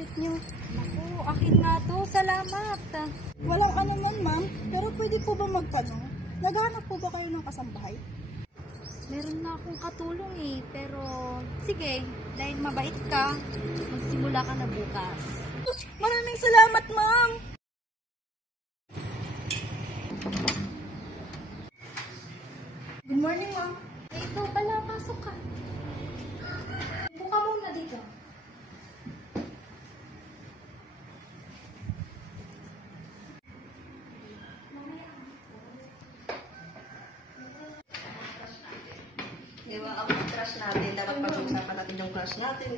wallet niyo. Naku, akin nga to. Salamat. Walang ano man, ma'am. Pero pwede po ba magtanong? Naghahanap po ba kayo ng kasambahay? Meron na akong katulong eh. Pero, sige, dahil mabait ka, magsimula ka na bukas. Maraming salamat, ma'am! Good morning, ma'am. Eh, ikaw pala, pasok ka. Buka muna dito. Di ba, ang crush natin, dapat pag-usapan natin yung crush natin.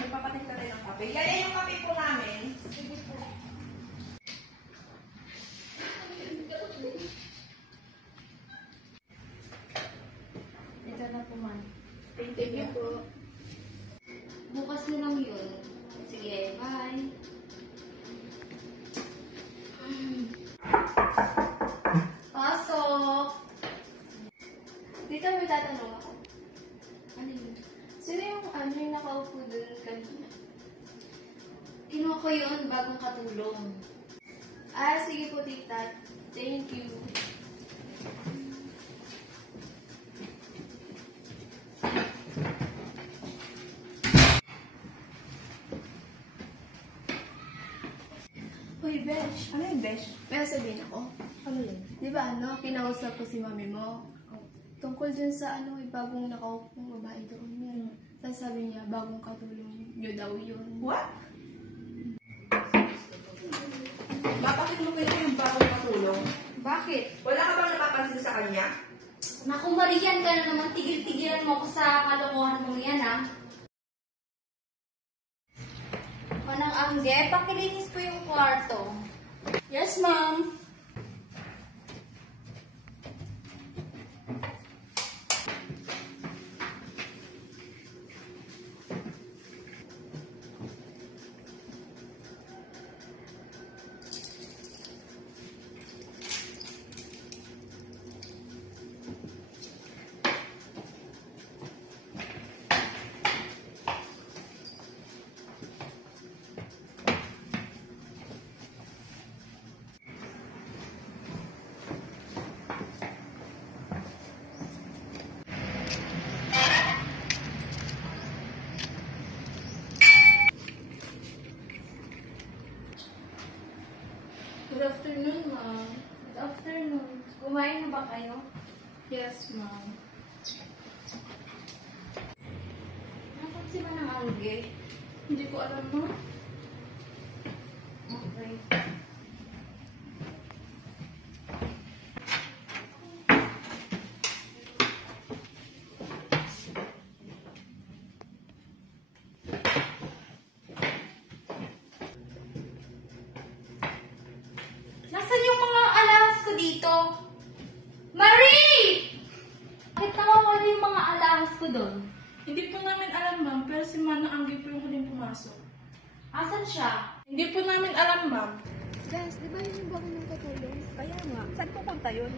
Magpapatik na rin ng kape. Yan yung kape po namin. Sige po. Ito na po, man. Thank you po. Bukas na lang yun. Sige, bye. Pasok! Dito may tatanong ako. Ano yun? Sino yung nakaupo dun kanina? Kinuha ko yun, bagong katulong. Ah, sige po, tita. Thank you. Hoy, Besh. Ano yung besh? May sabihin ako. Ano yun? Di ba, kinausap ko si mami mo. Tungkol dun sa, yung bagong nakaupong babae doon yan. Tapos sabi niya, bagong katulong niyo daw yun. What? Bakit mo kayo yung bagong katulong? Bakit? Wala ka bang napapansin sa kanya? Naku, Marian ka na naman. Tigil-tigilan mo ko sa kalokohan mo yan, ha? Manang Angge, pakilinis po yung kwarto. Yes, ma'am. Good afternoon, ma'am. Good afternoon. Kumain na ba kayo? Yes, ma'am. Nasaan si Manang Angge? Hindi ko alam, ma'am. Okay. Nasaan yung mga alahas ko dito? Marie! Bakit nawawala yung mga alahas ko doon? Hindi po namin alam, ma'am, pero si Manang Angge po yung huling pumasok. Asan siya? Hindi po namin alam, ma'am. Guys, di ba yun yung bagong ng katulong? Kaya nga, saan pupunta yun?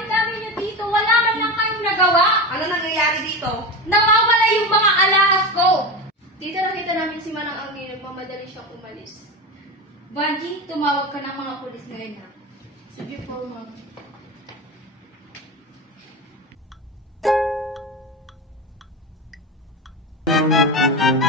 Ang dami niyo dito, wala man lang kayong nagawa. Ano nangyayari dito? Nawawala yung mga alahas ko. Tita, nakita namin si Manang Anggi, nagmamadali siyang umalis. Banji, tumawag ka ng mga pulis ngayon ha. Sige po, ma'am. Thank you.